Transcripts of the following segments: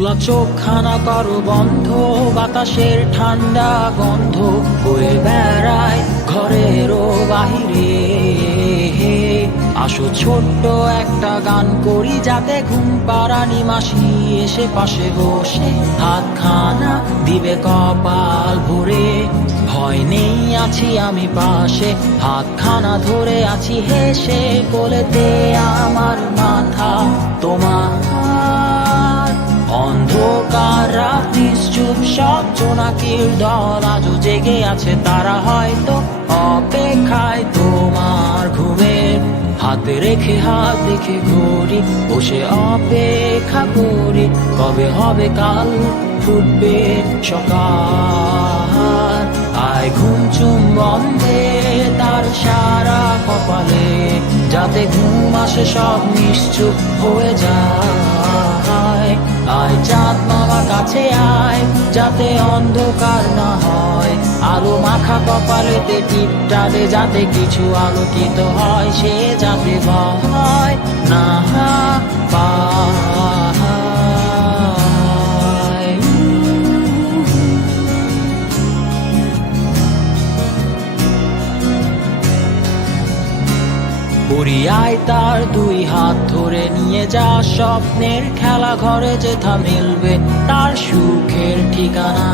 খোলা চোখখানা করো বন্ধ, বাতাসের ঠান্ডা গন্ধ হয়ে বেড়ায় ঘরেরও বাহিরে। আসো ছোট্ট একটা গান করি যাতে ঘুম পাড়ানি মাসি এসে পাশে বসে হাত খানা দিবে কপাল ভরে। ভয় নেই আছি আমি পাশে হাত খানা ধরে আছি হেসে কোলেতে আমার মাথা। তোমার অন্ধকার রাত্রি চুপ সব জোনাকির দল আজও জেগে আছে, তারা হয়তো অপেক্ষায় তোমার ঘুমের হাতে রেখে হাত দেখে ঘড়ি, বসে অপেক্ষা করি কবে হবে কাল ফুটবে সকাল। আয় ঘুম চুম বন্ধে তার সারা কপালে, যাতে ঘুম আসে সব নিশ্চুপ হয়ে যায়। আয় চাঁদ কাছে আয়, যাতে অন্ধকার না হয়। আলো মাখা কপালেতে টিপটালে যাতে কিছু আলোকিত হয়, সে যাতে ভয় না পায় পুরিয়ায় তার দুই হাত ধরে নিয়ে যা স্বপ্নের খেলা ঘরে যেথা মিলবে তার সুখের ঠিকানা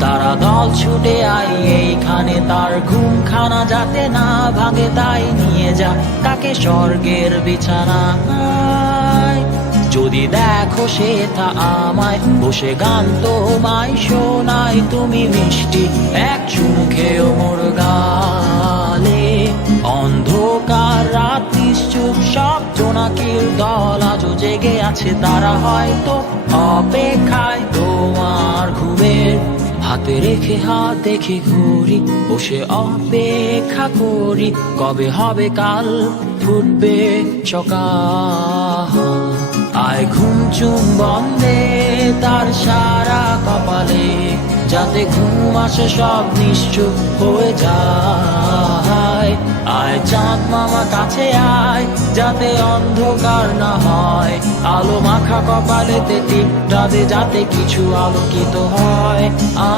তারা দল ছুটে আই এইখানে, তার ঘুমখানা যাতে না ভাঙে তাই নিয়ে যা তাকে স্বর্গের বিছানা যদি দেখো সে তা আমায়, বসে গান তোমায় শোনাই তুমি মিষ্টি এক জোনাকির দল, আজও জেগে আছে তারা হয়তো। অপেক্ষায় তোমার ঘুমের হাতে রেখে হাত দেখে ঘুরি, বসে অপেক্ষা করি, কবে হবে কাল ফুটবে সকাল। আয় ঘুম চুম বন্ধে তার সারা কপালে, যাতে ঘুম আসে সব নিশ্চুপ হয়ে যায়। আয় চাঁদ মামা কাছে আয় যাতে অন্ধকার না হয়। আলো মাখা কপালেতে টিপটাতে যাতে কিছু আলোকিত হয়। আ